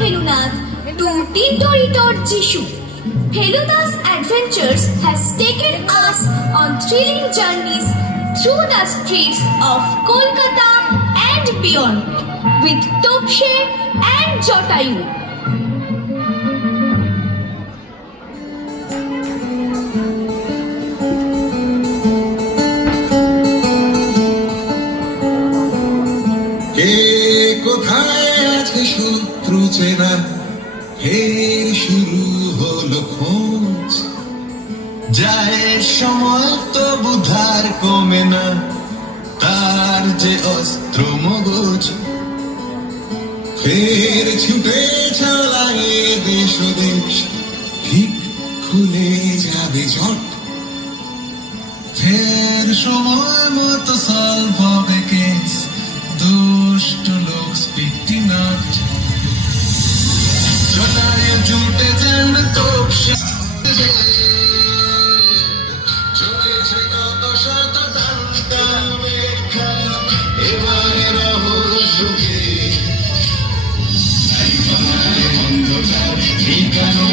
Felunath to Tintoritor Jishu. Felunath's adventures has taken us on thrilling journeys through the streets of Kolkata and beyond with Topshe and Jotayu. শত্রু চেনা ফের শুরু হলো খোঁজ যায় সময় তো বুধার কমে না তার যে অস্ত্র মগজ ফের ছুটে চালায় দেশ দেশ ঠিক খুলে যাবে ঝট ফের সময় মতো সলভ হবে কেস দুষ্ট লোক স্পিকটি নট জটায় জুটে যেন তোপসে চলেছে কত শত ডান্ডা মেঘা এবারে রহস্যকে অন্ধকার ঠিকানো